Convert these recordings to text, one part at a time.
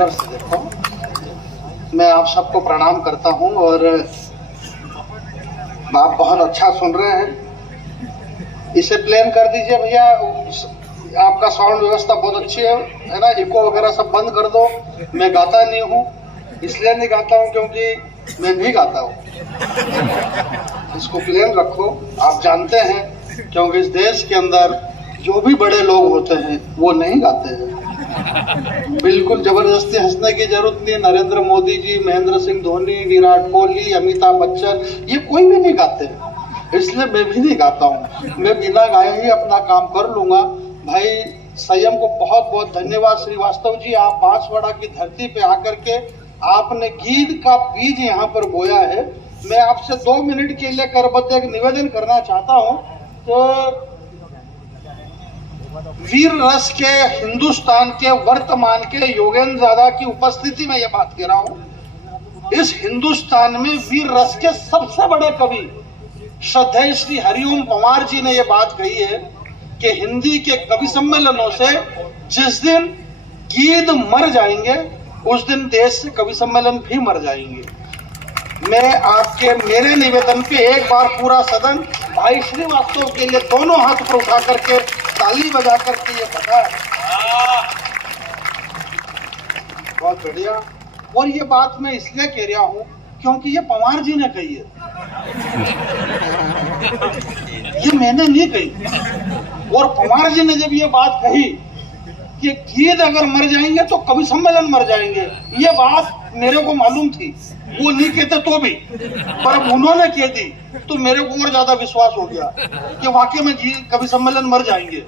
इधर से देखो, मैं आप सबको प्रणाम करता हूं और आप बहुत अच्छा सुन रहे हैं। इसे प्लेन कर दीजिए भैया, आपका साउंड व्यवस्था बहुत अच्छी है ना। इको वगैरह सब बंद कर दो। मैं गाता नहीं हूँ, इसलिए नहीं गाता हूँ क्योंकि मैं नहीं गाता हूँ। इसको प्लेन रखो। आप जानते हैं क्योंकि इस देश के अंदर जो भी बड़े लोग होते हैं वो नहीं गाते हैं। बिल्कुल जबरदस्ती हंसने की जरूरत नहीं। नरेंद्र मोदी जी, महेंद्र सिंह धोनी, विराट कोहली, अमिताभ बच्चन, ये कोई भी नहीं गाते हैं, इसलिए मैं भी नहीं गाता हूँ। मैं बिना गाए ही अपना काम कर लूंगा। भाई संयम को बहुत बहुत धन्यवाद। श्रीवास्तव जी, आप बांसवाड़ा की धरती पे आकर के आपने गीत का बीज यहाँ पर बोया है। मैं आपसे 2 मिनट के लिए करबद्ध एक निवेदन करना चाहता हूँ। तो वीर रस के हिंदुस्तान के वर्तमान के योगेंद्र दादा की उपस्थिति में यह बात कह रहा हूँ। इस हिंदुस्तान में वीर रस के सबसे बड़े कवि श्रद्धेय श्री हरिओम पंवार जी ने यह बात कही है कि हिंदी के कवि सम्मेलनों से जिस दिन गीत मर जाएंगे उस दिन देश से कवि सम्मेलन भी मर जाएंगे। मैं आपके मेरे निवेदन पे एक बार पूरा सदन भाई श्रीवास्तव के लिए दोनों हाथ पर उठा करके ताली बजा करके ये बताया। बहुत बढ़िया। और ये बात मैं इसलिए कह रहा हूं क्योंकि ये पंवार जी ने कही है, ये मैंने नहीं कही। और पंवार जी ने जब ये बात कही कि गीत अगर मर जाएंगे तो कवि सम्मेलन मर जाएंगे, ये बात मेरे को मालूम थी। वो नहीं कहते तो भी, पर उन्होंने कह दी तो मेरे को और ज्यादा विश्वास हो गया कि वाकई में कवि सम्मेलन मर जाएंगे।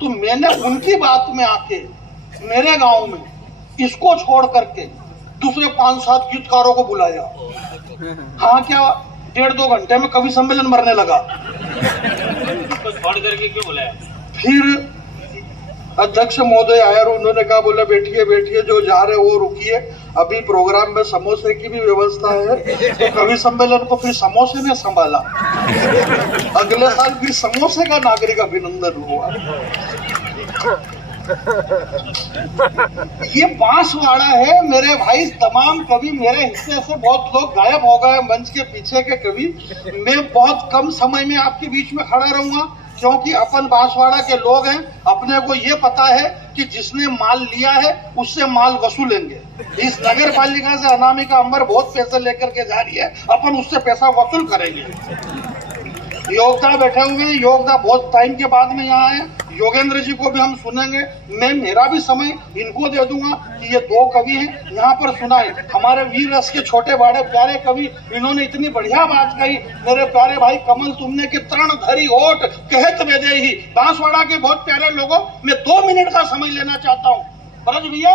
तो मैंने उनकी बात में आके मेरे गांव में इसको छोड़ करके दूसरे 5-7 गीतकारों को बुलाया। हाँ, क्या 1.5-2 घंटे में कवि सम्मेलन मरने लगा। छोड़ करके क्यों बुलाया? फिर अध्यक्ष महोदय आए और उन्होंने कहा, बोले बैठिए बैठिए, जो जा रहे वो रुकिए, अभी प्रोग्राम में समोसे की भी व्यवस्था है। तो कवि सम्मेलन को फिर समोसे ने संभाला। अगले साल भी समोसे का नागरिक अभिनंदन हुआ। ये बांसवाड़ा है मेरे भाई। तमाम कवि मेरे हिस्से से बहुत लोग गायब हो गए, मंच के पीछे के कवि। मैं बहुत कम समय में आपके बीच में खड़ा रहूंगा क्योंकि अपन बांसवाड़ा के लोग हैं। अपने को ये पता है कि जिसने माल लिया है उससे माल वसूलेंगे। इस नगर पालिका से अनामिका अंबर बहुत पैसे लेकर के जा रही है, अपन उससे पैसा वसूल करेंगे। योगदा बैठे हुए हैं, योगदा बहुत टाइम के बाद में यहाँ आए। योगेंद्र जी को भी हम सुनेंगे। मैं मेरा भी समय इनको दे दूंगा कि ये 2 कवि हैं, यहाँ पर सुनाए। हमारे वीर रस के छोटे बड़े प्यारे कवि, इन्होंने इतनी बढ़िया बात कही। मेरे प्यारे भाई कमल, तुमने कि तरण धरी ओट कहत वेदे ही। बांसवाड़ा के बहुत प्यारे लोगों, मैं 2 मिनट का समय लेना चाहता हूँ। ब्रज भैया,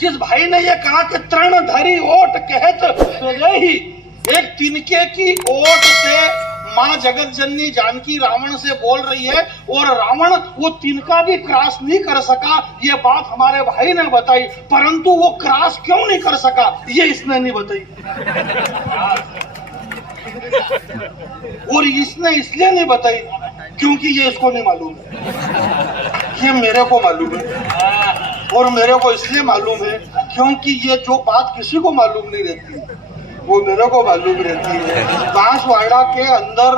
जिस भाई ने ये कहा कि तरण धरी ओट कहत वेदे ही, एक तिनके की ओट से माँ जगत जननी जानकी रावण से बोल रही है और रावण वो तिनका भी क्रॉस नहीं कर सका। ये बात हमारे भाई ने बताई, परंतु वो क्रॉस क्यों नहीं कर सका ये इसने नहीं बताई। और इसने इसलिए नहीं बताई क्योंकि ये इसको नहीं मालूम है, ये मेरे को मालूम है। और मेरे को इसलिए मालूम है क्योंकि ये जो बात किसी को मालूम नहीं रहती वो मेरे को मालूम रहती है। बांसवाड़ा के अंदर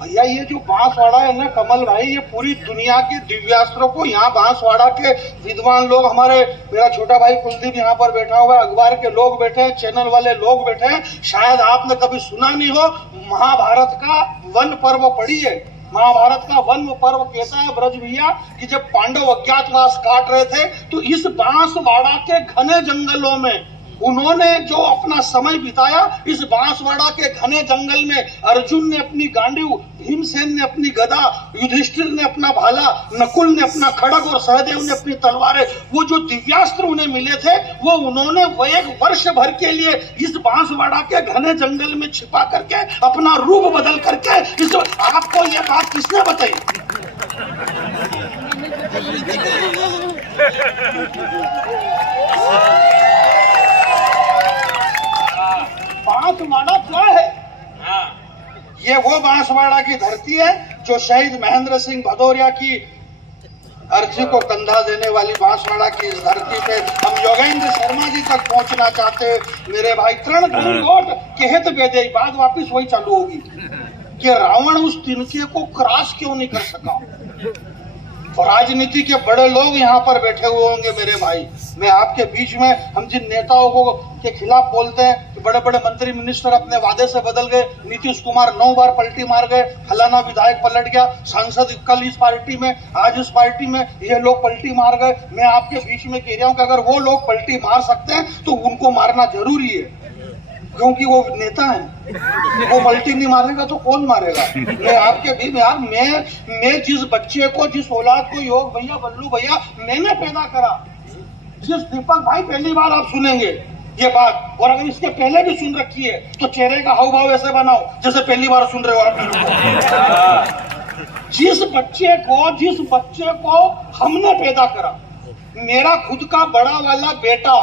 भैया, ये जो बांसवाड़ा है ना कमल भाई, ये पूरी दुनिया के दिव्यास्त्रों को यहाँ बांसवाड़ा के विद्वान लोग, हमारे मेरा छोटा भाई कुलदीप यहाँ पर बैठा हुआ है, अखबार के लोग बैठे हैं, चैनल वाले लोग बैठे हैं। शायद आपने कभी सुना नहीं हो, महाभारत का वन पर्व पढ़ी है। महाभारत का वन पर्व कहता है ब्रज भैया कि जब पांडव अज्ञातवास काट रहे थे तो इस बांसवाड़ा के घने जंगलों में उन्होंने जो अपना समय बिताया, इस बांसवाड़ा के घने जंगल में अर्जुन ने अपनी गांडीव, भीमसेन ने अपनी गदा, युधिष्ठिर ने अपना भाला, नकुल ने अपना खड़ग और सहदेव ने अपनी तलवारें, वो जो दिव्यास्त्र उन्हें मिले थे वो उन्होंने वो 1 वर्ष भर के लिए इस बांसवाड़ा के घने जंगल में छिपा करके अपना रूप बदल करके इस, आपको ये बात किसने बताई? बांसवाड़ा क्या है? ये वो बांसवाड़ा की धरती है जो शहीद महेंद्र सिंह भदौरिया की अर्जी को कंधा देने वाली बांसवाड़ा की इस धरती पे हम योगेंद्र शर्मा जी तक पहुंचना चाहते हैं। मेरे भाई तृण धरी वोट कहत बेदे, बात वापिस वही चालू होगी कि रावण उस तिनके को क्रॉस क्यों नहीं कर सका। और राजनीति के बड़े लोग यहाँ पर बैठे हुए होंगे मेरे भाई। मैं आपके बीच में हम जिन नेताओं को के खिलाफ बोलते हैं कि बड़े बड़े मंत्री मिनिस्टर अपने वादे से बदल गए, नीतीश कुमार 9 बार पलटी मार गए, फलाना विधायक पलट गया, सांसद कल इस पार्टी में आज इस पार्टी में, ये लोग पलटी मार गए। मैं आपके बीच में कह रहा हूँ कि अगर वो लोग पलटी मार सकते हैं तो उनको मारना जरूरी है, क्योंकि वो नेता है। वो पलटी नहीं मारेगा तो कौन मारेगा। मैं आपके भी यार, मैं जिस बच्चे को, जिस औलाद को योग भैया, बल्लू भैया मैंने पैदा करा, जिस दीपक भाई पहली बार आप सुनेंगे ये बात, और अगर इसके पहले भी सुन रखी है तो चेहरे का हाव भाव ऐसे बनाओ जैसे पहली बार सुन रहे हो आप। जिस बच्चे को हमने पैदा करा, मेरा खुद का बड़ा वाला बेटा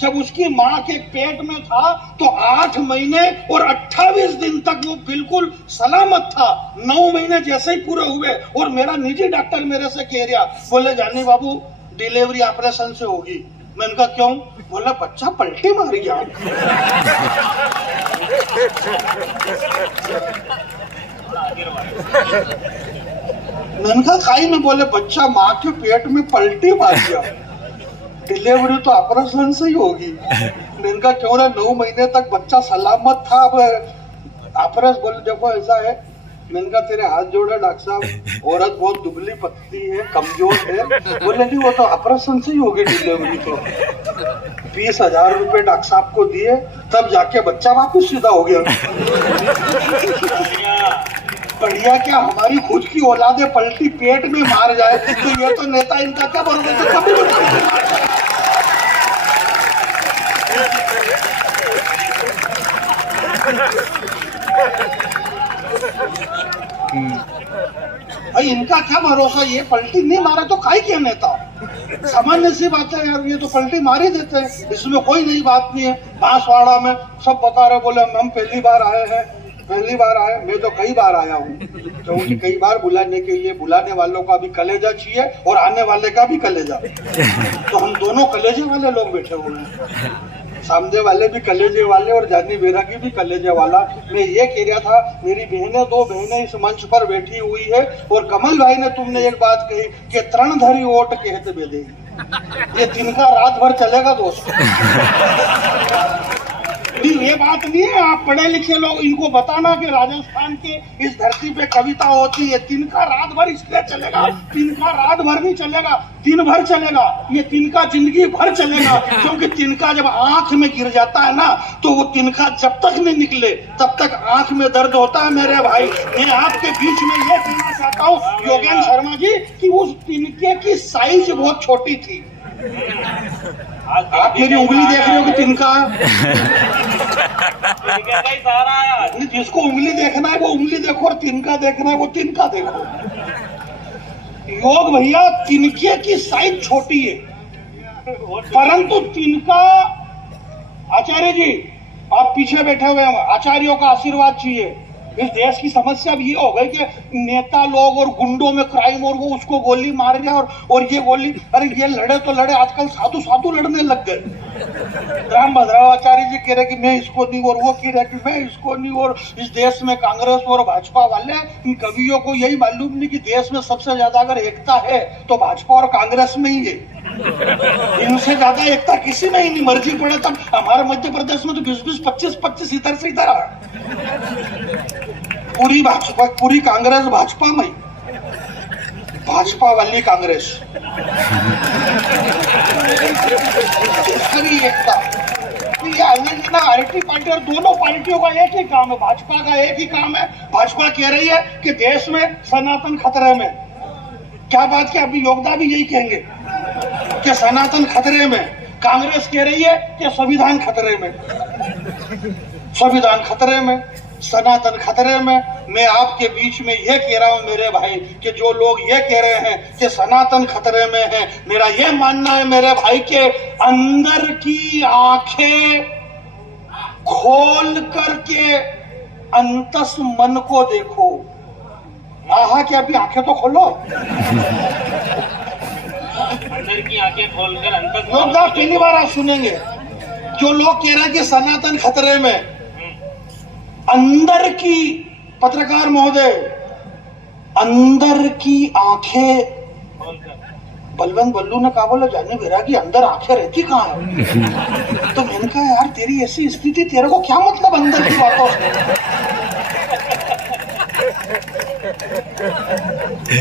जब उसकी माँ के पेट में था तो 8 महीने और 28 दिन तक वो बिल्कुल सलामत था। 9 महीने जैसे ही पूरे हुए और मेरा निजी डॉक्टर मेरे से कह रहा, बोले जानी बाबू डिलीवरी ऑपरेशन से होगी। मैंने कहा क्यों? बोला बच्चा पलटी मार गया। मैंने कहा खाई में, बोले बच्चा माँ के पेट में पलटी मार गया, डिलीवरी तो ऑपरेशन से ही होगी। मैंने कहा क्यों ना, 9 महीने तक बच्चा सलामत था, अब ऑपरेशन। बोले देखो ऐसा है, मैंने कहा तेरे हाथ जोड़े डॉक्टर साहब, औरत बहुत दुबली पतली है, कमजोर है। बोले नहीं वो तो ऑपरेशन से ही होगी डिलीवरी। तो 20,000 रुपए डॉक्टर साहब को दिए, तब जाके बच्चा वापस सीधा हो गया। बढ़िया क्या, हमारी खुद की औलादे पलटी पेट में मार जाए तो ये तो नेता इनका क्या बरोबर कभी भाई, इनका क्या भरोसा, ये पलटी नहीं मारे तो काहे क्या नेता। सामान्य सी बात है यार, ये तो पलटी मार ही देते हैं, इसमें कोई नई बात नहीं है। बांसवाड़ा में सब बता रहे, बोले हम पहली बार आए हैं, पहली बार आए। मैं तो कई बार आया हूँ, क्योंकि कई बार बुलाने के लिए, बुलाने वालों का भी कलेजा चाहिए और आने वाले का भी कलेजा। तो हम दोनों कलेजे वाले लोग बैठे हुए हैं, सामने वाले भी कलेजे वाले और जानी बेरा की भी कलेजे वाला। मैं ये कह रहा था, मेरी बहनें, 2 बहनें इस मंच पर बैठी हुई है, और कमल भाई ने तुमने एक बात कही कि तृण धरी वोट कहते बेदे, ये तिनका रात भर चलेगा दोस्त। ये बात नहीं है, आप पढ़े लिखे लोग इनको बताना कि राजस्थान के इस धरती पे कविता होती है, तिनका रात भर इसलिए चलेगा, तिनका रात भर नहीं चलेगा, दिन भर चलेगा, ये तिनका जिंदगी भर चलेगा। क्योंकि तिनका जब आंख में गिर जाता है ना, तो वो तिनका जब तक नहीं निकले तब तक आंख में दर्द होता है। मेरे भाई, मैं आपके बीच में ये कहना चाहता हूँ योगेंद्र शर्मा जी कि उस तिनके की साइज बहुत छोटी थी। आप मेरी उंगली देख रहे हो कि तिनका, जिसको उंगली देखना है वो उंगली देखो, और तिनका देखना है वो तिनका देखो। योग भैया, तिनके की साइज छोटी है, परंतु तिनका, आचार्य जी आप पीछे बैठे हुए हैं, आचार्यों का आशीर्वाद चाहिए। इस देश की समस्या अब ये हो गई कि नेता लोग और गुंडों में क्राइम, और वो उसको गोली मार रहे, और ये गोली, अरे ये लड़े तो लड़े, आजकल साधु लड़ने लग गए। राम भद्राचार्य जी कह रहे कि मैं इसको नहीं, और वो कह रहे कि मैं इसको नहीं। और इस देश में कांग्रेस और भाजपा वाले, इन कवियों को यही मालूम नहीं कि देश में सबसे ज्यादा अगर एकता है तो भाजपा और कांग्रेस में ही है। इनसे ज्यादा एकता किसी में ही नहीं। मर्जी पड़े तब हमारे मध्य प्रदेश में तो 20-20, 25-25 इधर से इधर आ, पूरी भाजपा, पूरी कांग्रेस भाजपा में, भाजपा वाली कांग्रेस, इसकी एकता। ये अन्य आरटी पार्टी और दोनों पार्टियों का एक ही काम है, भाजपा का एक ही काम है। भाजपा कह रही है कि देश में सनातन खतरे में। क्या बात, क्या अभी योगदान भी यही कहेंगे कि सनातन खतरे में। कांग्रेस कह रही है कि संविधान खतरे में, संविधान खतरे में, सनातन खतरे में। मैं आपके बीच में यह कह रहा हूं मेरे भाई कि जो लोग ये कह रहे हैं कि सनातन खतरे में है, मेरा यह मानना है मेरे भाई के अंदर की आंखें खोल करके अंतस मन को देखो। आहा कि अभी आंखें तो खोलो। अंदर की आंखें खोलकर अंतर लोग ना पहली बार आप सुनेंगे जो लोग कह रहे हैं कि सनातन खतरे में, अंदर की, पत्रकार महोदय, अंदर की आंखें, बलवंत बल्लू ने कहा बोला जाने बेरा की अंदर आंखें रहती कहाँ है? तो मैंने कहा यार तेरी ऐसी स्थिति, तेरे को क्या मतलब अंदर की बातों से?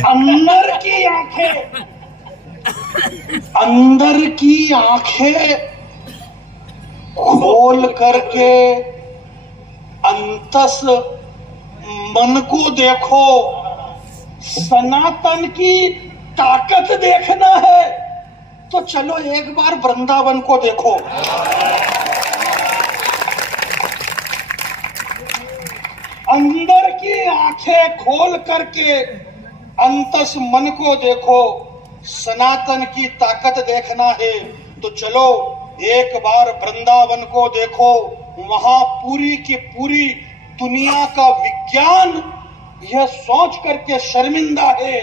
अंदर की आंखें, अंदर की आंखें खोल करके अंतस मन को देखो, सनातन की ताकत देखना है तो चलो एक बार वृंदावन को देखो। अंदर की आंखें खोल करके अंतस मन को देखो, सनातन की ताकत देखना है तो चलो एक बार वृंदावन को देखो। वहां पूरी की पूरी दुनिया का विज्ञान यह सोच करके शर्मिंदा है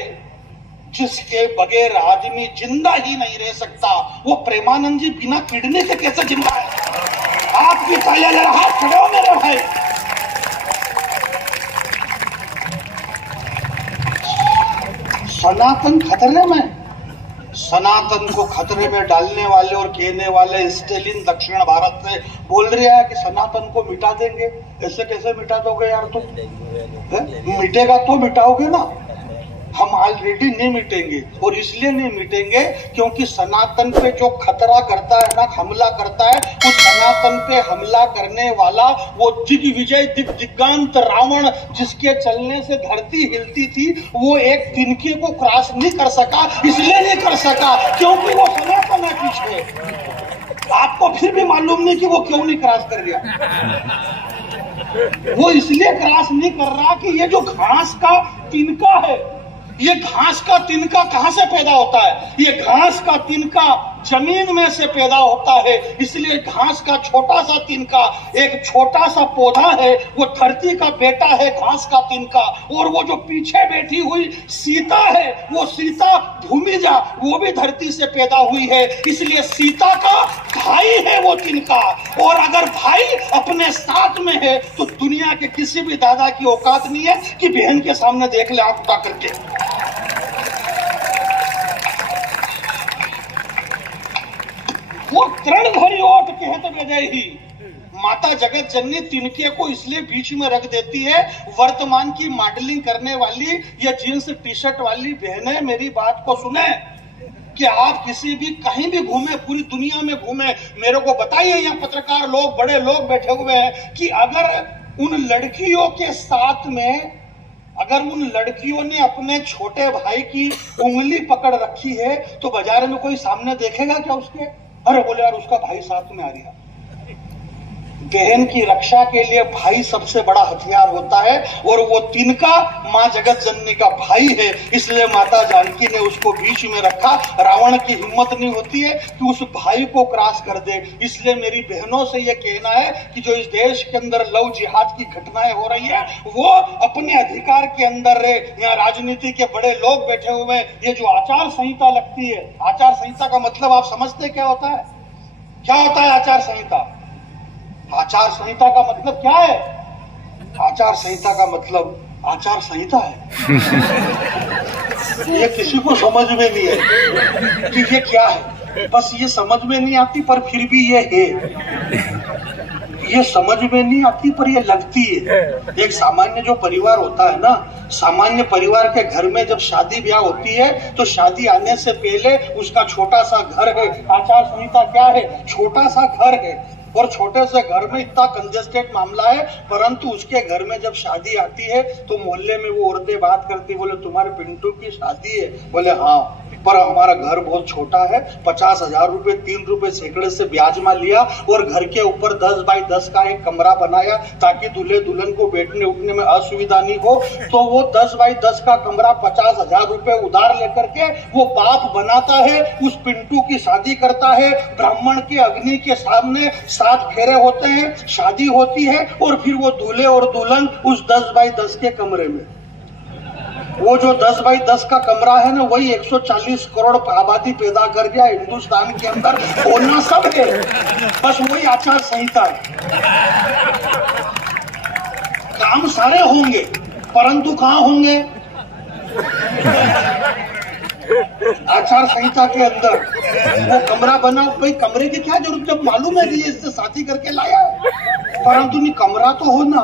जिसके बगैर आदमी जिंदा ही नहीं रह सकता। वो प्रेमानंद जी बिना किडनी के कैसे जिंदा है? आप भी तालियां ले, हाथ खड़े हो मेरे भाई। सनातन खतरे में, सनातन को खतरे में डालने वाले और कहने वाले स्टेलिन दक्षिण भारत से बोल रहा है कि सनातन को मिटा देंगे। ऐसे कैसे मिटा दोगे यार तुम? मिटेगा तो मिटाओगे ना। हम ऑलरेडी नहीं मिटेंगे, और इसलिए नहीं मिटेंगे क्योंकि सनातन पे जो खतरा करता है ना, हमला करता है, उस सनातन पे हमला करने वाला वो दिग्विजय दिग्गांत रावण जिसके चलने से धरती हिलती थी, वो एक तिनके को क्रॉस नहीं कर सका। इसलिए नहीं कर सका क्योंकि वो सनातन है पीछे। आपको फिर भी मालूम नहीं कि वो क्यों नहीं क्रॉस कर रहा। वो इसलिए क्रॉस नहीं कर रहा कि ये जो घास का तिनका है, ये घास का तिनका कहां से पैदा होता है? ये घास का तिनका जमीन में से पैदा होता है। इसलिए घास का छोटा सा तिनका, एक छोटा सा पौधा है, वो धरती का बेटा है घास का तिनका। और वो जो पीछे बैठी हुई सीता है, वो सीता भूमिजा, वो भी धरती से पैदा हुई है। इसलिए सीता का भाई है वो तिनका। और अगर भाई अपने साथ में है तो दुनिया के किसी भी दादा की औकात नहीं है कि बहन के सामने देख ले आंख उठा करके। वो तृणधरी ओट कहत बेदहि, माता जगत जननी तिनके को इसलिए बीच में रख देती है। वर्तमान की मॉडलिंग करने वाली या जींस टी शर्ट वाली बहनें मेरी बात को सुने कि आप किसी भी कहीं भी घूमे, पूरी दुनिया में घूमे, मेरे को बताइए, यहाँ पत्रकार लोग, बड़े लोग बैठे हुए हैं, कि अगर उन लड़कियों के साथ में, अगर उन लड़कियों ने अपने छोटे भाई की उंगली पकड़ रखी है तो बाजार में कोई सामने देखेगा क्या उसके? अरे बोले यार उसका भाई साथ में आ रहा। बहन की रक्षा के लिए भाई सबसे बड़ा हथियार होता है, और वो तिनका माँ जगत जननी का भाई है। इसलिए माता जानकी ने उसको बीच में रखा। रावण की हिम्मत नहीं होती है कि उस भाई को क्रॉस कर दे। इसलिए मेरी बहनों से ये कहना है कि जो इस देश के अंदर लव जिहाद की घटनाएं हो रही है, वो अपने अधिकार के अंदर रहे। यहाँ राजनीति के बड़े लोग बैठे हुए हैं। ये जो आचार संहिता लगती है, आचार संहिता का मतलब आप समझते क्या होता है? क्या होता है आचार संहिता? आचार संहिता का मतलब क्या है? आचार संहिता का मतलब आचार संहिता है। ये किसी को समझ में नहीं है कि ये क्या है, बस ये समझ में नहीं आती, पर फिर भी ये है। ये समझ में नहीं आती पर ये लगती है। एक सामान्य जो परिवार होता है ना, सामान्य परिवार के घर में जब शादी ब्याह होती है तो शादी आने से पहले उसका छोटा सा घर है। आचार संहिता क्या है? छोटा सा घर है, और छोटे से घर में इतना कंजेस्टेड मामला है, परंतु उसके घर में जब शादी आती है तो मोहल्ले में वो औरतें बात करती, बोले तुम्हारे पिंटू की शादी है? बोले हाँ, पर हमारा घर बहुत छोटा है, 50,000 रुपए 3 रुपए सैकड़े से ब्याज में लिया, और घर के ऊपर 10 बाई 10 का एक कमरा बनाया ताकि दूल्हे दुल्हन को बैठने उठने में असुविधा नहीं हो। तो वो 10 बाई 10 का कमरा 50,000 रुपए उधार लेकर के वो बाप बनाता है, उस पिंटू की शादी करता है। ब्राह्मण के अग्नि के सामने 7 फेरे होते हैं, शादी होती है, और फिर वो दूल्हे और दुल्हन उस 10 बाई 10 के कमरे में। वो जो 10 बाई 10 का कमरा है ना, वही 140 करोड़ आबादी पैदा कर गया हिंदुस्तान के अंदर। होना सब है, बस वही आचार संहिता है। काम सारे होंगे, परंतु कहाँ होंगे? आचार संहिता के अंदर। वो कमरा बनाओ, भाई कमरे की क्या जरूरत, जब मालूम है कि ये इससे शादी करके लाया है, परंतु नहीं कमरा तो होना।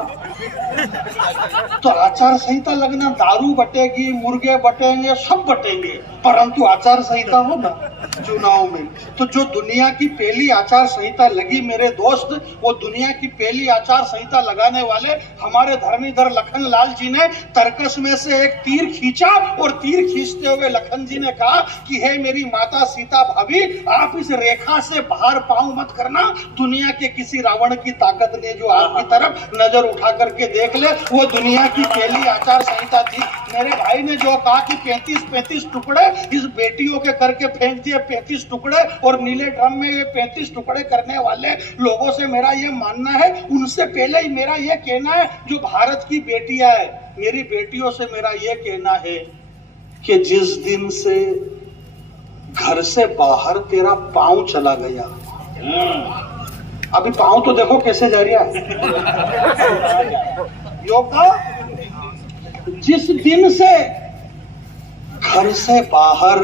तो आचार संहिता लगना, दारू बटेगी, मुर्गे बटेंगे, सब बटेंगे, परंतु आचार संहिता हो ना चुनाव में। तो जो दुनिया की पहली आचार संहिता लगी मेरे दोस्त, वो दुनिया की पहली आचार संहिता लगाने वाले हमारे धर्मीधर लखन लाल जी ने तरकस में से एक तीर खींचा, और तीर खींचते हुए लखन जी ने कहा कि हे मेरी माता सीता भाभी, आप इस रेखा से बाहर पांव मत करना। दुनिया के किसी रावण की ताकत ने जो आपकी तरफ नजर उठा करके देख ले, वो दुनिया की पहली आचार संहिता थी। मेरे भाई ने जो कहा कि 35 टुकड़े इस बेटियों के करके फेंक दिए, 35 टुकड़े, और नीले ड्रम में ये 35 टुकड़े करने वाले लोगों से मेरा ये मानना है, उनसे पहले ही मेरा ये कहना है, जो भारत की बेटियां है, मेरी बेटियों से मेरा ये कहना है कि जिस दिन से घर से बाहर तेरा पांव चला गया, अभी पांव तो देखो कैसे जा रहा है योगा, जिस दिन से घर से बाहर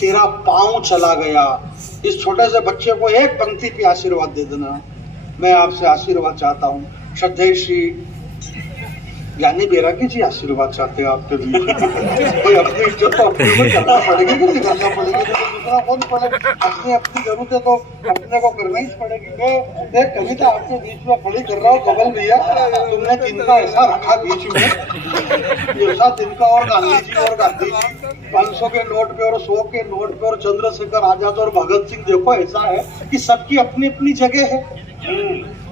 तेरा पांव चला गया, इस छोटे से बच्चे को एक पंक्ति पे आशीर्वाद दे देना। मैं आपसे आशीर्वाद चाहता हूँ। श्रद्धेय श्री ज्ञानी बैरागी जी आशीर्वाद चाहते हैं आपके बीच में। कोई अपनी इज्जत तो अपने को करना पड़ेगी कि नहीं करना पड़ेगी, तो दूसरा कौन पड़ेगा? अपनी जरूरत है तो अपने को करना ही पड़ेगी। मैं एक कविता आपके बीच में खड़ी कर रहा हूँ। कमल भैया, तुमने तिनका ऐसा रखा बीच में, ऐसा तिनका, और गांधी जी 500 के नोट पे और 100 के नोट पे, और चंद्रशेखर आजाद और भगत सिंह, देखो ऐसा है कि सबकी अपनी अपनी जगह है।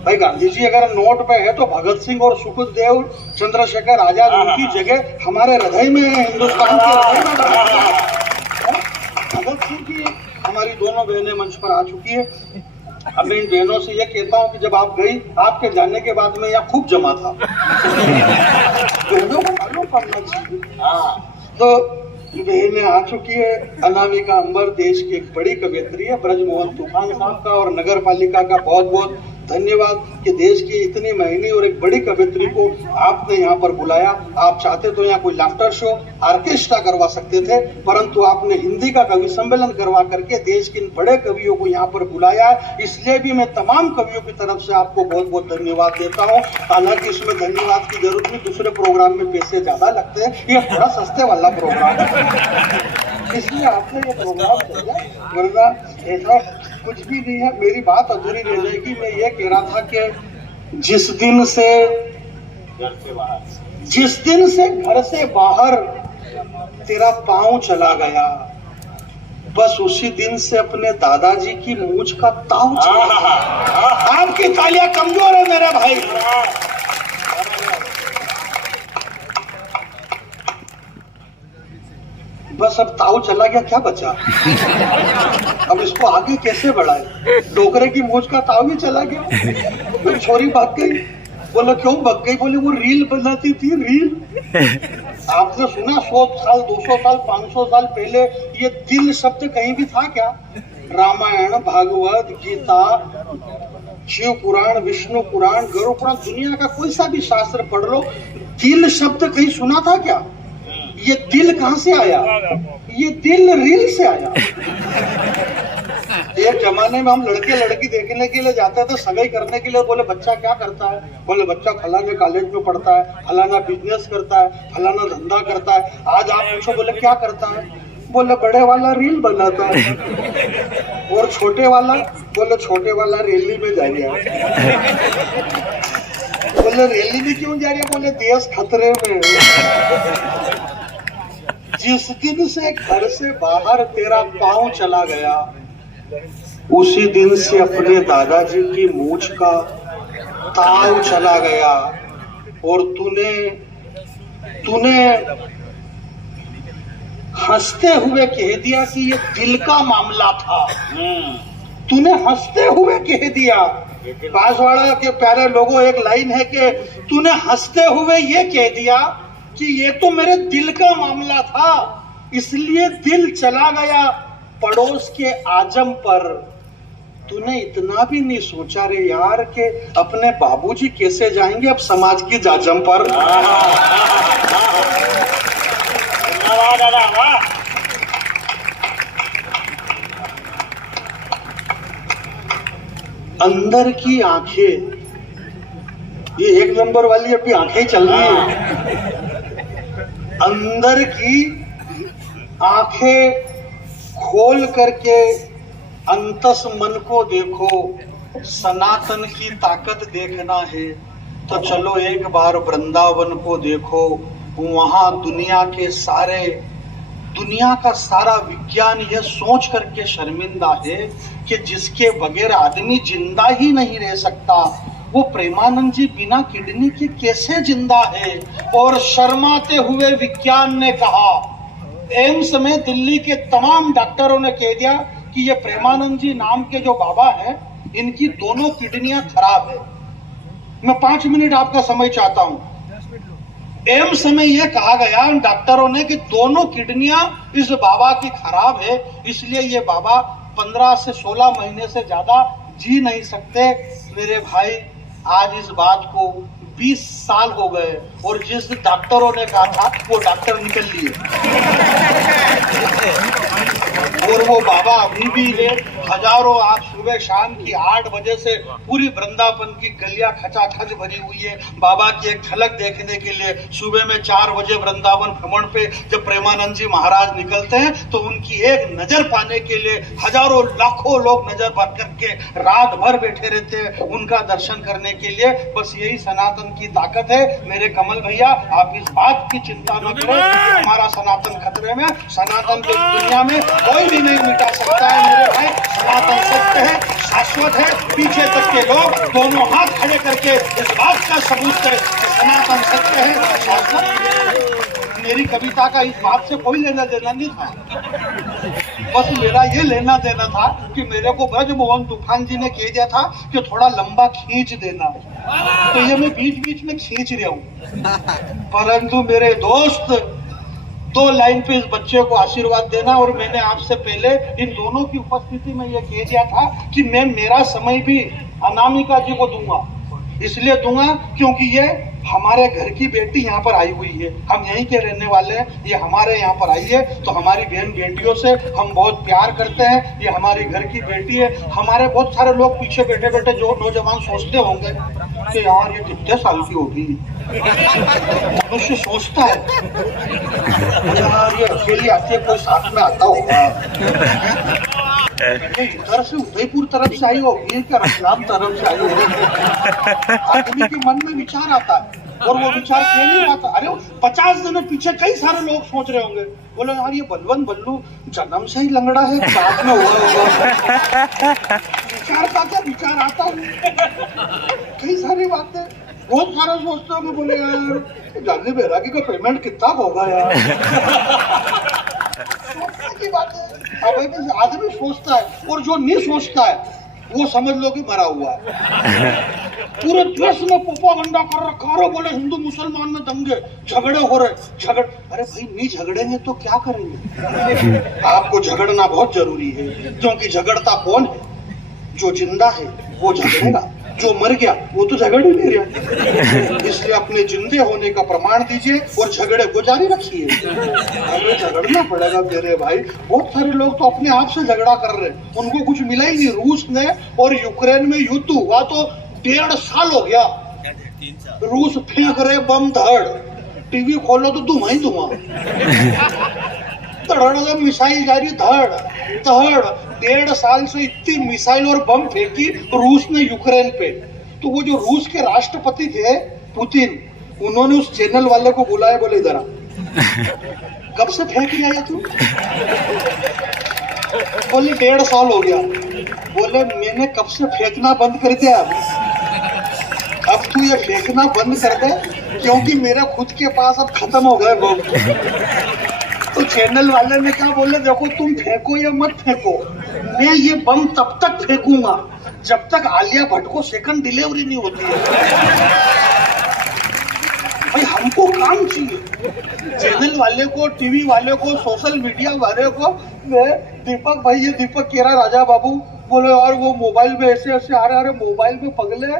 भाई गांधी जी अगर नोट पे है तो भगत सिंह और सुखदेव, चंद्रशेखर आजाद, उनकी जगह हमारे हृदय में है, हिंदुस्तान के हृदय में। भगत सिंह की हमारी दोनों बहनें मंच पर आ चुकी है। अब मैं इन बहनों से ये कहता हूँ कि जब आप गई, आपके जाने के बाद में यहाँ खूब जमा था। बहनों को मालूम पड़ना चाहिए। तो बहनें आ चुकी है। अनामिका अंबर देश की एक बड़ी कवयित्री है, ब्रजमोहन तूफान साहब का और नगर पालिका का बहुत बहुत धन्यवाद कि देश की इतनी महंगी और एक बड़ी कवयित्री को आपने यहाँ पर बुलाया। आप चाहते तो यहाँ कोई लाफ्टर शो, ऑर्केस्ट्रा करवा सकते थे, परंतु आपने हिंदी का कवि सम्मेलन करवा करके देश के इन बड़े कवियों को यहाँ पर बुलाया। इसलिए भी मैं तमाम कवियों की तरफ से आपको बहुत बहुत धन्यवाद देता हूँ। हालांकि इसमें धन्यवाद की जरूरत नहीं, दूसरे प्रोग्राम में पैसे ज्यादा लगते हैं, ये थोड़ा सस्ते वाला प्रोग्राम है, इसलिए आपने ये प्रोग्राम किया, वरना ऐसा कुछ भी नहीं है। मेरी बात अधूरी रह जाएगी। मैं ये कह रहा था कि जिस दिन से घर से बाहर तेरा पांव चला गया, बस उसी दिन से अपने दादाजी की मूंछ का ताव चला गया। आपकी तालियां कमजोर है मेरे भाई। बस अब ताऊ चला गया, क्या बचा? अब इसको आगे कैसे बढ़ाए? डोकरे की मूंछ का ताऊ ही चला गया। तो छोरी भाग गई। बोला क्यों भाग गई? बोले वो रील बनाती थी, रील। आपने सुना 100 साल 200 साल 500 साल पहले ये दिल शब्द कहीं भी था क्या? रामायण, भागवत, गीता, शिव पुराण, विष्णु पुराण, गरुड़ पुराण, दुनिया का कोई सा भी शास्त्र पढ़ लो, दिल शब्द कहीं सुना था क्या? ये दिल कहां से आया? ये दिल रील से आया। एक जमाने में हम लड़के लड़की देखने के लिए जाते थे, सगाई करने के लिए। बोले बच्चा क्या करता है? बोले बच्चा फलाने कॉलेज में पढ़ता है, फलाना बिजनेस करता है, फलाना धंधा करता है। आज आप पूछो बोले क्या करता है? बोले बड़े वाला रील बनाता है। और छोटे वाला? बोले छोटे वाला रैली में जा रहा है। बोले रैली में क्यों जा रहा है? बोले देश खतरे में है। जिस दिन से घर से बाहर तेरा पांव चला गया, उसी दिन से अपने दादाजी की मूंछ का ताव चला गया। और तूने हंसते हुए कह दिया कि ये दिल का मामला था। तूने हंसते हुए कह दिया। बांसवाड़ा के प्यारे लोगों, एक लाइन है कि तूने हंसते हुए ये कह दिया कि ये तो मेरे दिल का मामला था, इसलिए दिल चला गया पड़ोस के आजम पर। तूने इतना भी नहीं सोचा रे यार कि अपने बाबूजी कैसे जाएंगे अब समाज की जाजम पर। अंदर की आंखें, ये एक नंबर वाली अपनी आंखें चल रही है। अंदर की आंखें खोल करके अंतस मन को देखो, सनातन की ताकत देखना है तो चलो एक बार वृंदावन को देखो। वहां दुनिया का सारा विज्ञान यह सोच करके शर्मिंदा है कि जिसके बगैर आदमी जिंदा ही नहीं रह सकता, वो प्रेमानंद जी बिना किडनी के कैसे जिंदा है। और शर्माते हुए विज्ञान ने कहा, एम्स में दिल्ली के तमाम डॉक्टरों ने कह दिया कि ये प्रेमानंद जी नाम के जो बाबा हैं, इनकी दोनों किडनियां खराब है। मैं 5 मिनट आपका समय चाहता हूं। एम्स में यह कहा गया डॉक्टरों ने कि दोनों किडनियां इस बाबा की खराब है, इसलिए ये बाबा 15 से 16 महीने से ज्यादा जी नहीं सकते। मेरे भाई, आज इस बात को 20 साल हो गए और जिस डॉक्टरों ने कहा था वो डॉक्टर निकल लिए और वो बाबा अभी भी है। हजारों आप सुबह शाम की 8 बजे से पूरी वृंदावन की गलियां खचाखच भरी हुई है बाबा की एक झलक देखने के लिए। सुबह में 4 बजे वृंदावन भ्रमण पे जब प्रेमानंद जी महाराज निकलते हैं तो उनकी एक नजर पाने के लिए हजारों लाखों लोग नजर भर करके रात भर बैठे रहते हैं उनका दर्शन करने के लिए। बस यही सनातन की ताकत है। मेरे कमल भैया, आप इस बात की चिंता न करें, हमारा सनातन खतरे में, सनातन की दुनिया में कोई भी नहीं मिटा सकता है। मेरे भाई, सनातन सत्य है, शाश्वत है। पीछे तक के लोग दोनों हाथ खड़े करके इस बात का सबूत है कि सनातन सत्य है, शाश्वत है। मेरी कविता का इस बात से कोई लेना देना नहीं था, बस मेरा ये लेना देना था कि मेरे को ब्रजमोहन तूफान जी ने कह दिया था कि थोड़ा लंबा खींच देना, तो ये मैं बीच बीच में खींच रहा हूँ। परंतु मेरे दोस्त, 2 लाइन पे इस बच्चे को आशीर्वाद देना। और मैंने आपसे पहले इन दोनों की उपस्थिति में ये कह दिया था कि मैं मेरा समय भी अनामिका जी को दूंगा। इसलिए दूंगा क्योंकि ये हमारे घर की बेटी यहाँ पर आई हुई है, हम यहीं के रहने वाले हैं, ये हमारे यहाँ पर आई है तो हमारी बहन बेटियों से हम बहुत प्यार करते हैं। ये हमारी घर की बेटी है। हमारे बहुत सारे लोग पीछे बैठे बैठे जो नौजवान सोचते होंगे कि यार ये कितने साल की होगी, मनुष्य सोचता है यार ये अकेली आती है, कोई साथ में आता होगा, इधर से उदयपुर तरफ से आई होगी क्या रतलाम तरफ से आई होगी। आदमी के मन में विचार आता है और वो विचार कह नहीं पाता। अरे 50 दिनों पीछे कई सारे लोग सोच रहे होंगे, बोले यार ये बलवंत बल्लू जन्म से ही लंगड़ा है, बाद में हुआ होगा। विचार आता है, कई सारी बातें बहुत सारा सोचते होंगे, बोले यार जाने बैरागी का पेमेंट कितना होगा यार। सोचने की बात है, अब आदमी सोचता है और जो नहीं सोचता है वो समझ लो कि मरा हुआ है। पूरे देश में प्रोपागंडा कर रखा है, बोले हिंदू मुसलमान में दंगे झगड़े हो रहे। अरे भाई नहीं झगड़ेंगे तो क्या करेंगे? आपको झगड़ना बहुत जरूरी है, क्योंकि झगड़ता कौन है? जो जिंदा है वो झगड़ेगा, जो मर गया वो तो झगड़ ही नहीं रहा। इसलिए अपने जिंदे होने का प्रमाण दीजिए और झगड़े को जारी रखिए। हमें झगड़ना पड़ेगा मेरे भाई। बहुत सारे लोग तो अपने आप से झगड़ा कर रहे हैं, उनको कुछ मिला ही नहीं। रूस ने और यूक्रेन में युद्ध हुआ तो 1.5 साल हो गया, रूस फेंक रहे बम धड़, टीवी खोलो तो धुआं ही धुआं, धड़ मिसाइल जारी धड़ धड़। 1.5 साल से इतनी मिसाइल और बम फेंकी रूस ने यूक्रेन पे। तो वो जो रूस के राष्ट्रपति थे पुतिन, उन्होंने उस चैनल वाले को बुलाया, बोले इधर आ, कब से फेंक रहा है तू? बोले 1.5 साल हो गया। बोले मैंने कब से फेंकना बंद कर दिया, अब तू ये फेंकना बंद कर दे, क्योंकि मेरे खुद के पास अब खत्म हो गए बम। तो चैनल वाले ने क्या बोले, देखो तुम फेंको या मत फेंको, मैं ये बम तब तक फेंकूंगा जब तक आलिया भट्ट को 2nd डिलीवरी नहीं होती है। भाई हमको काम चाहिए। चैनल वाले को, टीवी वाले को, सोशल मीडिया वाले को, मैं दीपक भाई, ये दीपक केरा राजा बाबू बोले, और वो मोबाइल में ऐसे ऐसे आ रहे, अरे मोबाइल में पगले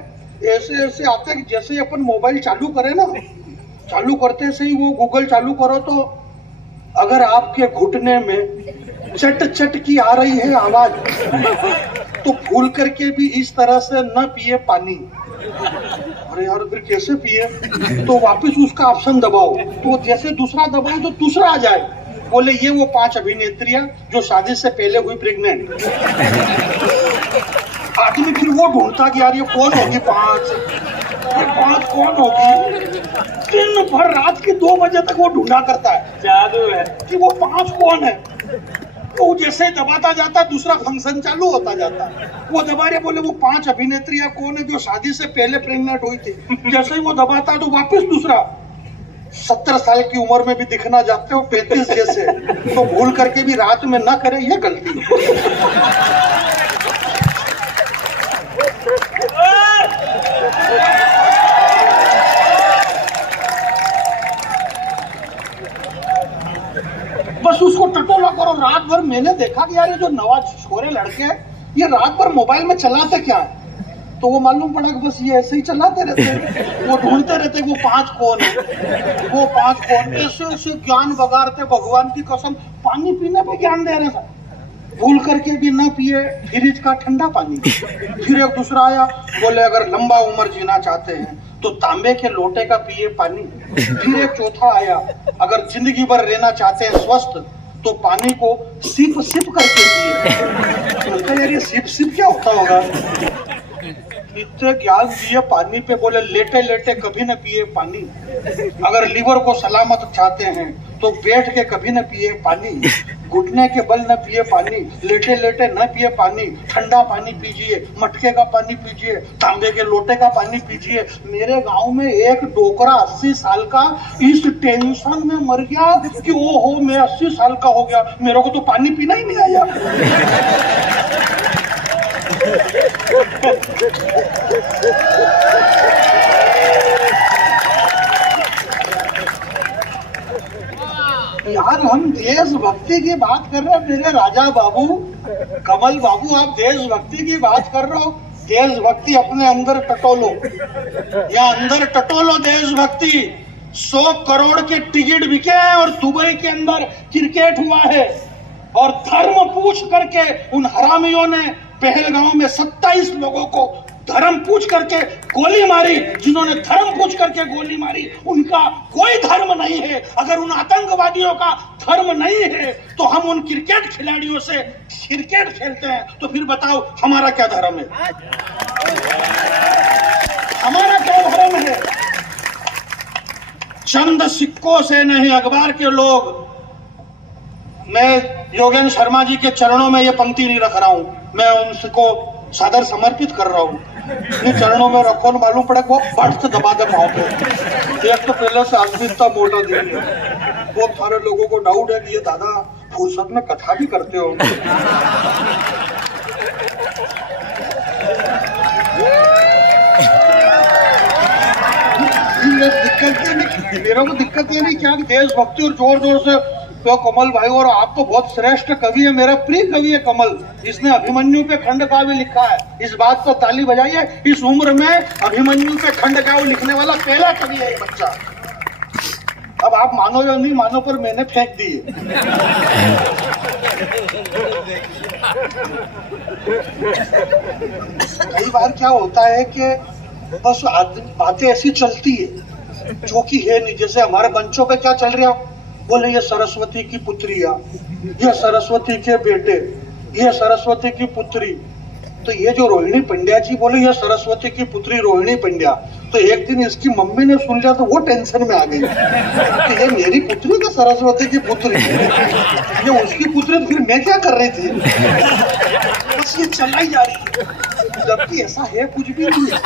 ऐसे ऐसे आते हैं जैसे अपन मोबाइल चालू करें ना, चालू करते से ही वो गूगल चालू करो तो अगर आपके घुटने में चट चट की आ रही है आवाज तो भूल करके भी इस तरह से न पिए पानी। अरे यार फिर कैसे पिए? तो वापस उसका ऑप्शन दबाओ, तो जैसे दूसरा दबाओ तो दूसरा आ जाए, बोले ये वो 5 अभिनेत्रियां जो शादी से पहले हुई प्रेग्नेंट। आदमी फिर वो ढूंढता कि यार ये कौन होगी 5, ये 5 कौन होगी? दिन भर रात के 2 बजे तक वो ढूंढा करता है, जादू है कि वो 5 कौन है। तो जैसे दबाता जाता दूसरा फंक्शन चालू होता जाता, वो दबा रहे, बोले वो 5 अभिनेत्रियां कौन है जो शादी से पहले प्रेग्नेंट हुई थी। जैसे ही वो दबाता तो वापस दूसरा 70 साल की उम्र में भी दिखना चाहते हो 35 जैसे, तो भूल करके भी रात में ना करे, ये गलती है। बस उसको टटोला करो रात भर। मैंने देखा कि यार ये जो नवा छोरे लड़के हैं ये रात भर मोबाइल में चलाते क्या है, तो वो मालूम पड़ा कि बस ये ऐसे ही चलाते रहते हैं, वो ढूंढते रहते वो 5 कौन है, वो 5 कौन। ऐसे ऐसे ज्ञान बगाड़ते, भगवान की कसम पानी पीने पे ज्ञान दे रहे हैं, भूल करके भी ना पिए फ्रिज का ठंडा पानी। फिर एक दूसरा आया, बोले अगर लंबा उम्र जीना चाहते हैं तो तांबे के लोटे का पिए पानी। फिर एक चौथा आया, अगर जिंदगी भर रहना चाहते हैं स्वस्थ तो पानी को सिप सिप करके पिए। यार ये सिप सिप क्या होता होगा? इतने ज्ञान दिए पानी पे, बोले लेटे लेटे कभी न पिए पानी। अगर लीवर को सलामत चाहते हैं तो बैठ के कभी न पिए पानी, घुटने के बल न पिए पानी, लेटे लेटे न पिए पानी, ठंडा पानी पीजिए, मटके का पानी पीजिए, तांबे के लोटे का पानी पीजिए। मेरे गांव में एक डोकरा 80 साल का इस टेंशन में मर गया कि ओ हो मैं 80 साल का हो गया, मेरे को तो पानी पीना ही नहीं आया। यार हम देशभक्ति की बात कर रहे हैं, मेरे राजा बाबू, कमल बाबू, आप देशभक्ति की बात कर रहे हो। देशभक्ति अपने अंदर टटोलो, या अंदर टटोलो देशभक्ति। 100 करोड़ के टिकट बिके हैं और दुबई के अंदर क्रिकेट हुआ है, और धर्म पूछ करके उन हरामियों ने पहलगांव में 27 लोगों को धर्म पूछ करके गोली मारी। जिन्होंने धर्म पूछ करके गोली मारी उनका कोई धर्म नहीं है। अगर उन आतंकवादियों का धर्म नहीं है तो हम उन क्रिकेट खिलाड़ियों से क्रिकेट खेलते हैं, तो फिर बताओ हमारा क्या धर्म है? हमारा क्या धर्म है? चंद सिक्कों से नहीं, अखबार के लोग। मैं योगेंद्र शर्मा जी के चरणों में ये पंक्ति नहीं रख रहा हूं, मैं उनको सादर समर्पित कर रहा हूँ। इन चरणों में रखो, मालूम पड़े वो फट से दबा दे पाओ पे। एक तो पहले से आदमी इतना मोटा दिया, बहुत सारे लोगों को डाउट है कि ये दादा फुर्सत में कथा भी करते हो। दिक्कत ये नहीं, मेरे को दिक्कत ये नहीं क्या देशभक्ति और जोर जोर से तो कमल भाई, और आप तो बहुत श्रेष्ठ कवि है, मेरा प्रिय कवि है कमल। इसने अभिमन्यु पे खंड काव्य लिखा है, इस बात को ताली बजाइए। इस उम्र में अभिमन्यु पे खंड काव्य लिखने वाला पहला कवि है ये बच्चा। अब आप मानो या नहीं मानो, पर मैंने फेंक दी है। कई बार क्या होता है कि बस बातें ऐसी चलती है जो कि है नहीं। जैसे हमारे मंचों पे क्या चल रहा, बोले ये सरस्वती की पुत्रिया, ये सरस्वती के बेटे, ये सरस्वती की पुत्री। तो ये जो रोहिणी पंड्या जी बोले ये सरस्वती की पुत्री रोहिणी पंड्या, तो एक दिन इसकी मम्मी ने सुन लिया तो वो टेंशन में आ गई कि ये मेरी पुत्री तो सरस्वती की पुत्री, ये उसकी पुत्री, तो फिर मैं क्या कर रही थी? बस ये चलाई जा रही है, जबकि ऐसा है कुछ भी नहीं है।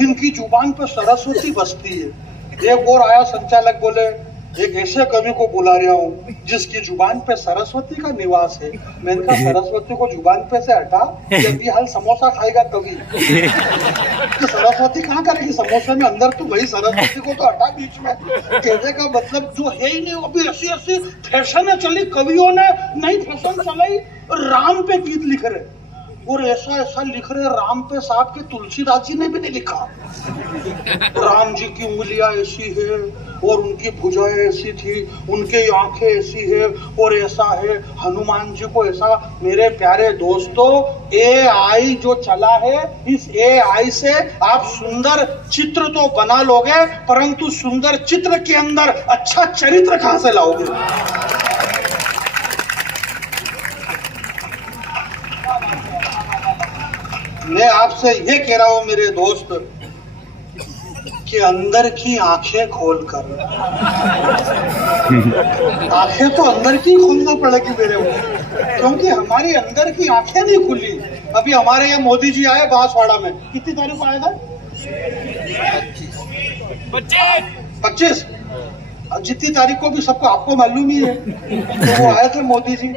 इनकी जुबान पर सरस्वती बसती है। एक और आया संचालक, बोले एक ऐसे कवि को बुला रहा हूँ जिसकी जुबान पे सरस्वती का निवास है। मैंने कहा सरस्वती को जुबान पे से हटा, जब भी हाल समोसा खाएगा कवि। तो सरस्वती कहाँ करेगी समोसे में अंदर, तो वही सरस्वती को तो हटा बीच में। कहने का मतलब जो है ही नहीं, अभी ऐसी ऐसी फैशन चली, कवियों ने नई फैशन चलाई, राम पे गीत लिख रहे और ऐसा ऐसा लिख रहे राम पे साहब के तुलसीदास जी ने भी नहीं लिखा। राम जी की उंगलियां ऐसी है और उनकी भुजाएं ऐसी थी, उनके आंखें ऐसी है और ऐसा है, हनुमान जी को ऐसा। मेरे प्यारे दोस्तों, AI जो चला है, इस AI से आप सुंदर चित्र तो बना लोगे, परंतु सुंदर चित्र के अंदर अच्छा चरित्र कहां से लाओगे? मैं आपसे ये कह रहा हूं मेरे दोस्त कि अंदर की आंखें खोलकर, आंखें तो अंदर की खोलना पड़ेगी मेरे को, क्योंकि हमारी अंदर की आंखें नहीं खुली। अभी हमारे यहाँ मोदी जी आए बांसवाड़ा में, कितनी तारीख को आए थे? 25। जितनी तारीख को भी सबको आपको मालूम ही है, तो वो आए थे मोदी जी।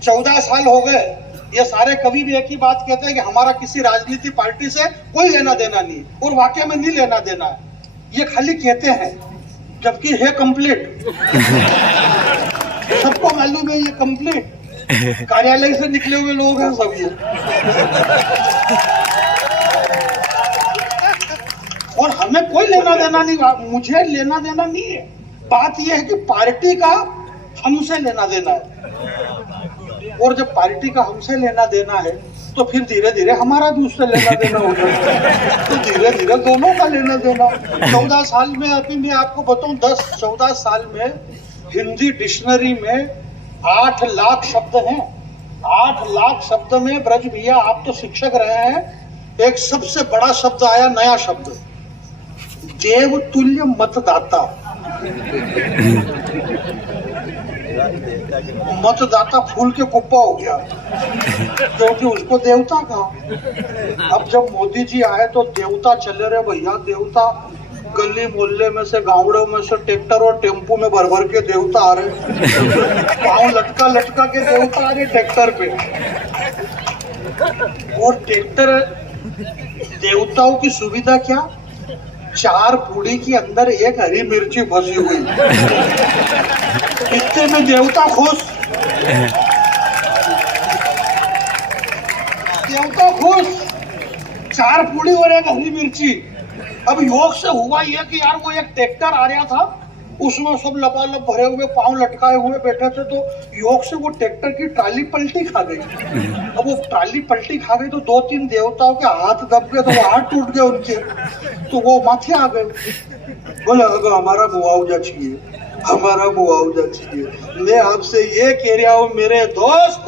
14 साल हो गए। ये सारे कवि भी एक ही बात कहते हैं कि हमारा किसी राजनीति पार्टी से कोई लेना देना नहीं, और वाकई में नहीं लेना देना है। ये खाली कहते हैं, जबकि है कंप्लीट। सबको मालूम है ये कंप्लीट, कार्यालय से निकले हुए लोग हैं सब ये। और हमें कोई लेना देना नहीं, मुझे लेना देना नहीं है। बात यह है कि पार्टी का हमसे लेना देना है, और जब पार्टी का हमसे लेना देना है तो फिर धीरे धीरे हमारा भी उससे लेना देना होगा, तो धीरे धीरे दोनों का लेना देना। 14 साल में, अभी मैं आपको बताऊं, 10-14 साल में हिंदी डिक्शनरी में 8 लाख शब्द हैं। 8 लाख शब्द में ब्रज भैया आप तो शिक्षक रहे हैं, एक सबसे बड़ा शब्द आया, नया शब्द, देवतुल्य मतदाता। मतदाता फूल के कुप्पा हो गया, क्योंकि उसको देवता कहा। अब जब मोदी जी आए तो देवता चले रहे भैया, देवता गली मोहल्ले में से, गांवड़ों में से ट्रैक्टर और टेम्पो में भर भर के देवता आ रहे, पाँव लटका लटका के देवता आ रहे ट्रैक्टर पे। और ट्रैक्टर, देवताओं की सुविधा क्या, 4 पूड़ी के अंदर एक हरी मिर्ची फंसी हुई, इतने में देवता खुश, देवता खुश। 4 पूड़ी और एक हरी मिर्ची। अब योग से हुआ ये कि यार वो एक ट्रैक्टर आ रहा था, उसमें सब लबालब भरे हुए, पांव लटकाए हुए बैठे थे, तो योग से वो ट्रैक्टर की ट्राली पलटी खा गई। अब वो ट्राली पलटी खा गई तो 2-3 देवताओं के हाथ दब गए, तो वो हाथ टूट गए उनके, तो वो माथे आ गए, बोले अगर हमारा मुआवजा चाहिए, हमारा मुआवजा चाहिए। मैं आपसे ये कह रहा हूं मेरे दोस्त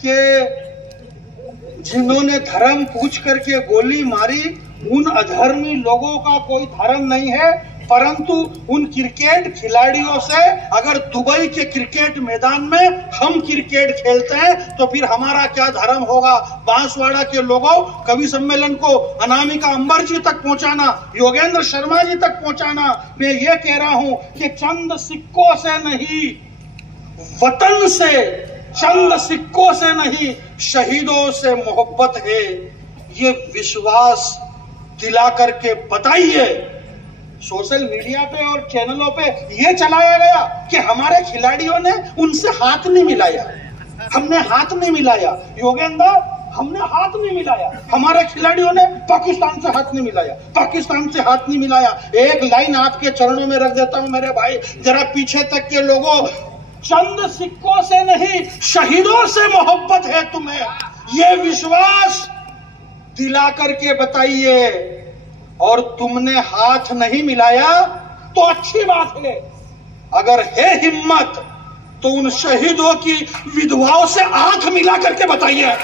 कि जिन्होंने धर्म पूछ करके गोली मारी, उन अधर्मी लोगों का कोई धर्म नहीं है, परंतु उन क्रिकेट खिलाड़ियों से अगर दुबई के क्रिकेट मैदान में हम क्रिकेट खेलते हैं तो फिर हमारा क्या धर्म होगा। बांसवाड़ा के लोगों, कवि सम्मेलन को अनामिका अंबर जी तक पहुंचाना, योगेंद्र शर्मा जी तक पहुंचाना, मैं ये कह रहा हूं कि चंद सिक्कों से नहीं, वतन से, चंद सिक्कों से नहीं, शहीदों से मोहब्बत है। ये विश्वास दिला करके बताइए। सोशल मीडिया पे और चैनलों पे ये चलाया गया कि हमारे खिलाड़ियों ने उनसे हाथ नहीं मिलाया, हमने हाथ नहीं मिलाया। योगेंद्र, हमने हाथ नहीं मिलाया, हमारे खिलाड़ियों ने पाकिस्तान से हाथ नहीं मिलाया, पाकिस्तान से हाथ नहीं मिलाया। एक लाइन आपके चरणों में रख देता हूं मेरे भाई, जरा पीछे तक के लोगों, चंद सिक्कों से नहीं, शहीदों से मोहब्बत है तुम्हें, ये विश्वास दिला करके बताइए। और तुमने हाथ नहीं मिलाया तो अच्छी बात है, अगर है हिम्मत तो उन शहीदों की विधवाओं से आंख मिला करके बताइए।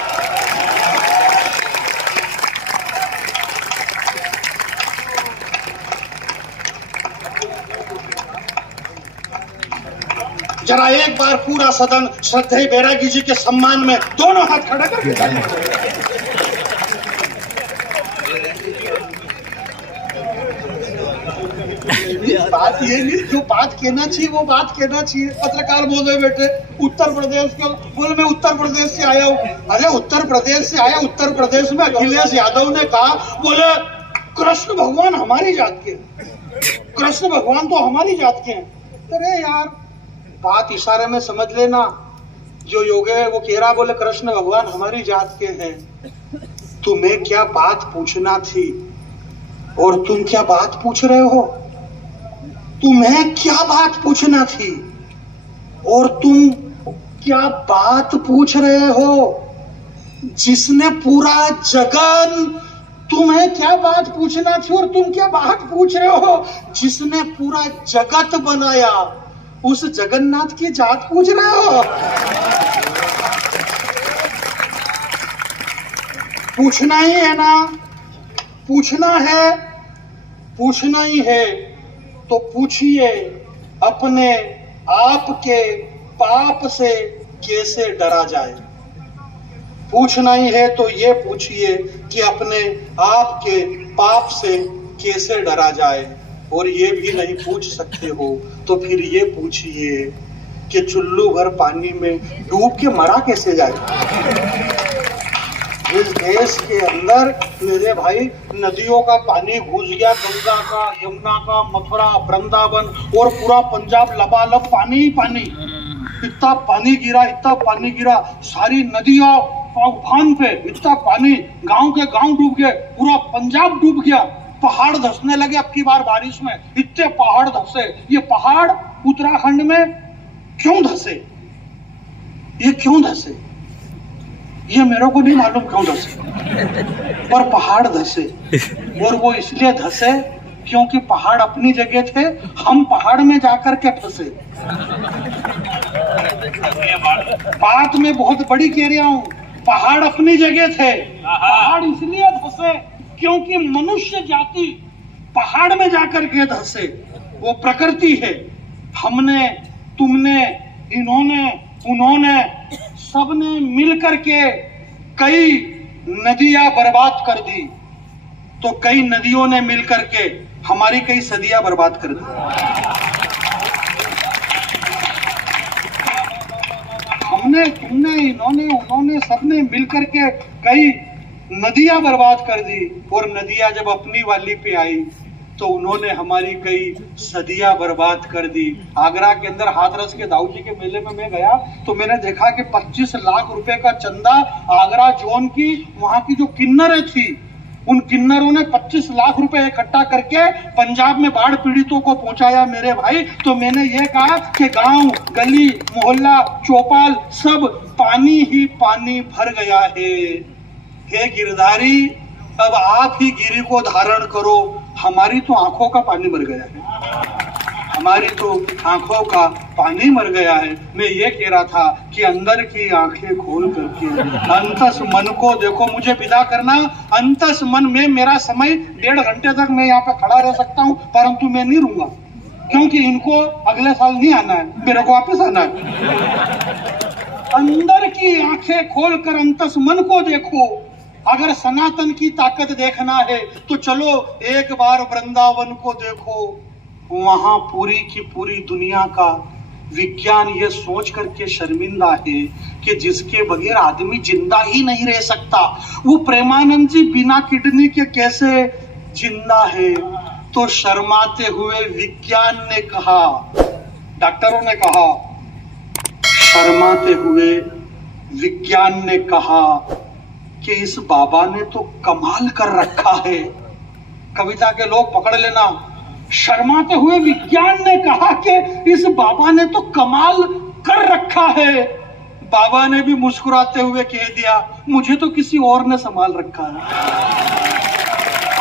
जरा एक बार पूरा सदन श्रद्धेय बैरागी जी के सम्मान में दोनों हाथ खड़े करके बात ये नहीं, जो बात कहना चाहिए वो बात कहना चाहिए। पत्रकार महोदय बैठे उत्तर प्रदेश के, बोले मैं उत्तर प्रदेश से आया हूँ। अरे उत्तर प्रदेश से आया, उत्तर प्रदेश में अखिलेश यादव ने कहा, बोले कृष्ण भगवान हमारी जात के, कृष्ण भगवान तो हमारी जात के हैं। अरे यार बात इशारे में समझ लेना, जो योगी है वो कह रहा, बोले कृष्ण भगवान हमारी जात के हैं। तुम्हें क्या बात पूछना थी और तुम क्या बात पूछ रहे हो? तुम्हें क्या बात पूछना थी और तुम क्या बात पूछ रहे हो? जिसने पूरा जगन, तुम्हें क्या बात पूछना थी और तुम क्या बात पूछ रहे हो? जिसने पूरा जगत बनाया, उस जगन्नाथ की जात पूछ रहे हो? पूछना ही है ना, पूछना है, पूछना ही है तो पूछिए, अपने आप के पाप से कैसे डरा जाए। पूछना ही है तो ये पूछिए कि अपने आप के पाप से कैसे डरा जाए। और ये भी नहीं पूछ सकते हो तो फिर ये पूछिए कि चुल्लू भर पानी में डूब के मरा कैसे जाए। इस देश के अंदर मेरे भाई नदियों का पानी घुस गया, गंगा का, यमुना का, मथुरा, वृंदावन और पूरा पंजाब लबालब पानी ही पानी। इतना पानी गिरा, इतना पानी गिरा, सारी नदियों उफान पे, इतना पानी, गांव के गांव डूब गए, पूरा पंजाब डूब गया। पहाड़ धंसने लगे अब की बार बारिश में, इतने पहाड़ धंसे। ये पहाड़ उत्तराखंड में क्यों धंसे, ये क्यों धंसे, ये मेरे को नहीं मालूम क्यों धंसे, पर पहाड़ धंसे। और वो इसलिए धंसे क्योंकि पहाड़ अपनी जगह थे, हम पहाड़ में जाकर के फंसे। बात में बहुत बड़ी कह रहा हूँ, पहाड़ अपनी जगह थे, पहाड़ इसलिए धंसे क्योंकि मनुष्य जाति पहाड़ में जाकर के धंसे। वो प्रकृति है, हमने, तुमने, इन्होंने, उन्होंने, सबने मिलकर के कई नदियां बर्बाद कर दी, तो कई नदियों ने मिलकर के हमारी कई सदियां बर्बाद कर दी। हमने, तुमने, इन्होंने, उन्होंने, सबने मिलकर के कई नदियां बर्बाद कर दी। और नदियां जब अपनी वाली पे आई तो उन्होंने हमारी कई सदियां बर्बाद कर दी। आगरा के अंदर हाथरस के दाऊ जी के मेले में मैं गया तो मैंने देखा कि 25 लाख रुपए का चंदा आगरा जोन की, वहां की जो किन्नरें थी, उन किन्नरों ने 25 लाख रुपए इकट्ठा करके पंजाब में बाढ़ पीड़ितों को पहुंचाया मेरे भाई। तो मैंने ये कहा कि गांव, गली, मोहल्ला, चौपाल सब पानी ही पानी भर गया है। हे गिरधारी, अब आप ही गिरी को धारण करो। हमारी तो आंखों का पानी मर गया है, हमारी तो आंखों का पानी मर गया है। मैं ये कह रहा था कि अंदर की आंखें खोल करके अंतस मन को देखो। मुझे विदा करना, अंतस मन में मेरा समय 1.5 घंटे तक मैं यहाँ पे खड़ा रह सकता हूँ, परंतु मैं नहीं रहूंगा क्योंकि इनको अगले साल नहीं आना है, मेरे को वापस आना है। अंदर की आंखें खोलकर अंतस मन को देखो। अगर सनातन की ताकत देखना है तो चलो एक बार वृंदावन को देखो। वहां पूरी की पूरी दुनिया का विज्ञान ये सोच करके शर्मिंदा है कि जिसके बगैर आदमी जिंदा ही नहीं रह सकता, वो प्रेमानंद जी बिना किडनी के कैसे जिंदा है। तो शर्माते हुए विज्ञान ने कहा, डॉक्टरों ने कहा, शर्माते हुए विज्ञान ने कहा कि इस बाबा ने तो कमाल कर रखा है। कविता के लोग पकड़ लेना, शर्माते हुए विज्ञान ने कहा कि इस बाबा ने तो कमाल कर रखा है। बाबा ने भी मुस्कुराते हुए कह दिया, मुझे तो किसी और ने संभाल रखा है।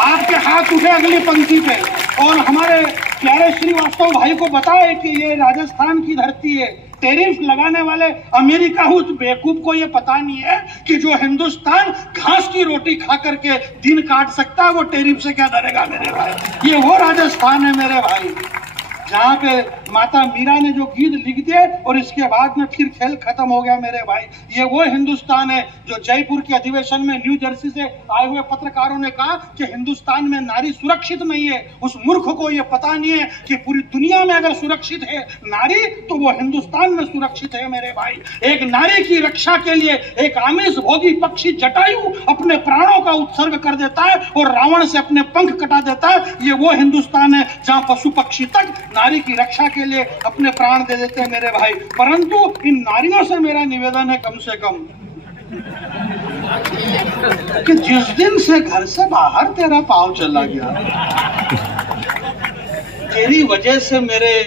आपके हाथ उठे अगली पंक्ति पे और हमारे प्यारे श्रीवास्तव भाई को बताए कि ये राजस्थान की धरती है। टैरिफ लगाने वाले अमेरिका, उस बेवकूफ को ये पता नहीं है कि जो हिंदुस्तान घास की रोटी खा करके दिन काट सकता है, वो टैरिफ से क्या डरेगा मेरे भाई। ये वो राजस्थान है मेरे भाई जहाँ पे माता मीरा ने जो गीत लिख दिए और इसके बाद में फिर खेल खत्म हो गया मेरे भाई। ये वो हिंदुस्तान है जो जयपुर के अधिवेशन में न्यू जर्सी से आए हुए पत्रकारों ने कहा कि हिंदुस्तान में नारी सुरक्षित नहीं है। उस मूर्ख को ये पता नहीं है कि पूरी दुनिया में अगर सुरक्षित है नारी तो वो हिंदुस्तान में सुरक्षित है मेरे भाई। एक नारी की रक्षा के लिए एक आमिष भोगी पक्षी जटायु अपने प्राणों का उत्सर्ग कर देता है और रावण से अपने पंख कटा देता है। ये वो हिंदुस्तान है जहां पशु पक्षी तक नारी की रक्षा के लिए अपने प्राण दे देते हैं मेरे भाई। परंतु इन नारियों से मेरा निवेदन है कम से कम कि जिस दिन से घर से बाहर तेरा पांव चला गया, तेरी वजह से मेरे